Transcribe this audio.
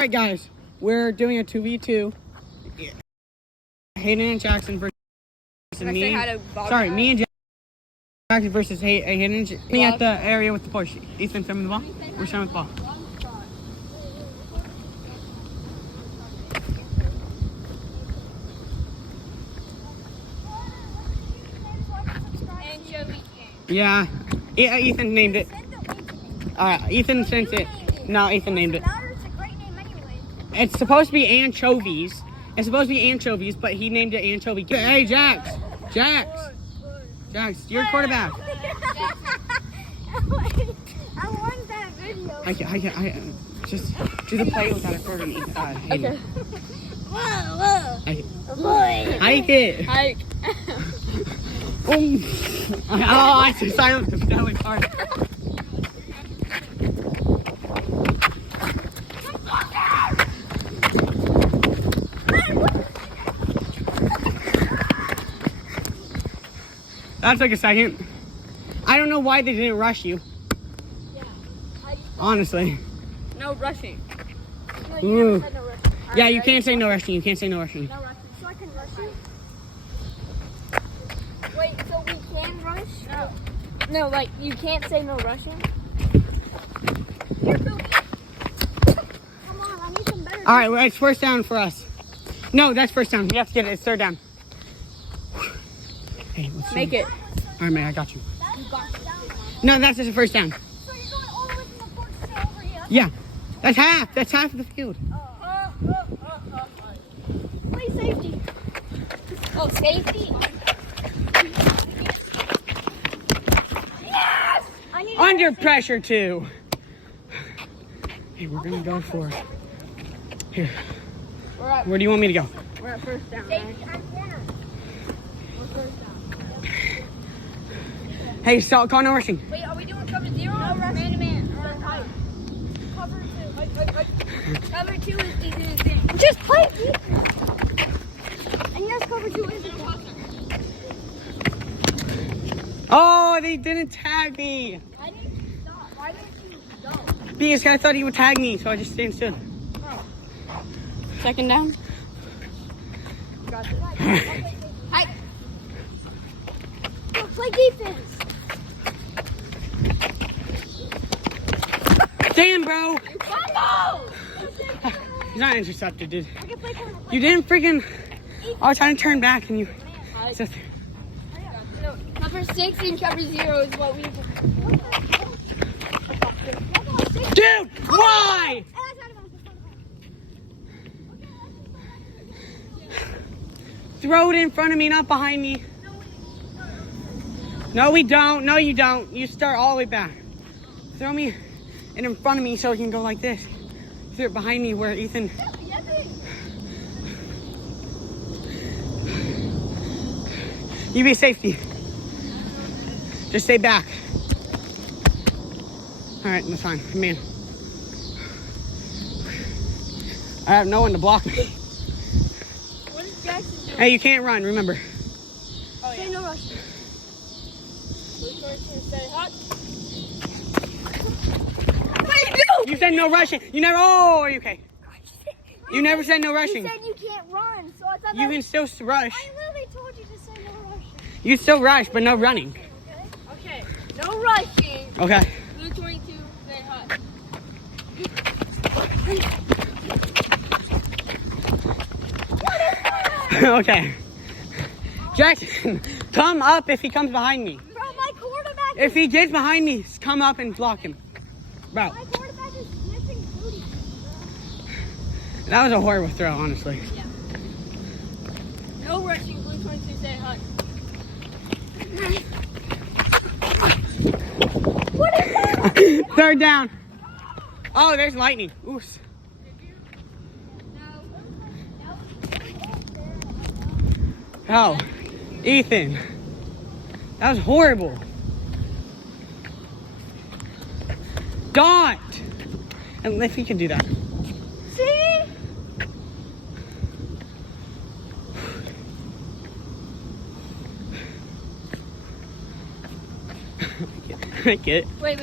Alright guys, we're doing a 2v2. Hayden and Jackson versus me. Me and Jackson versus Hayden and Jackson. Me at the area with the Porsche. Ethan, send me the ball. We're showing the ball. Yeah, Ethan named it. Ethan sent it. No, Ethan named it. It's supposed to be anchovies. It's supposed to be anchovies, but he named it anchovy. Hey, Jax, you're quarterback. I want that video. I just do the play without a third on each side. Okay. Whoa. Hike it. Hike. Oh, I see silence is really hard. That took a second. I don't know why they didn't rush you. Yeah. Honestly. No rushing. No, you never said no rushing. Yeah, you can't say no rushing. You can't say no rushing. No rushing. So I can rush you? Wait, so we can rush? No, like you can't say no rushing? Come on, I need some better. Alright, well, it's first down for us. No, that's first down. You have to get it. It's third down. Hey, let's make it. Alright, man, I got you. No, that's just a first down. So you're going all the way from the porch to over here? Yeah. That's half. That's half of the field. Play safety. Oh, safety? Yes! Under pressure, too. Hey, we're going to go for it. Here. Where do you want me to go? We're at first down, right? We're first down. Hey, so call no rushing. Wait, are we doing cover 0 or man to man? Cover 2. Cover 2 is easy to see. Just play defense. And yes, cover 2 is it. Oh, they didn't tag me. Why didn't you stop? Why didn't you go? Because I thought he would tag me, so I just stayed still. Second down. Hi. Go play defense. Damn, bro. No! He's not intercepted, dude. You didn't freaking... I was trying to turn back and you... No, cover 6 and cover 0 is what we... Dude, why? Throw it in front of me, not behind me. No, we don't. No, you don't. You start all the way back. Throw me it in front of me so it can go like this. Throw it behind me where Ethan... You be safety. Just stay back. All right, that's fine. I'm in. I have no one to block me. What is Jackson doing? Hey, you can't run, remember. Oh, yeah. Say no rush. You said no rushing. You never... Oh, are you okay? You never said no rushing. You said you can't run, so I thought you can still rush. I literally told you to say no rushing. You still rush, but no running. Okay. No rushing. Okay. Blue 22, say hot. Okay. Jackson, come up if he comes behind me. Bro, my quarterback If he gets behind me, come up and block him. Bro. My quarterback is sniffing booty. That was a horrible throw, honestly. Yeah. No rushing, blue 22, say hot. What is that? Third down. Oh, there's lightning. Oops. Oh, Ethan. That was horrible. Dot. And if he can do that. See? I get it. Wait.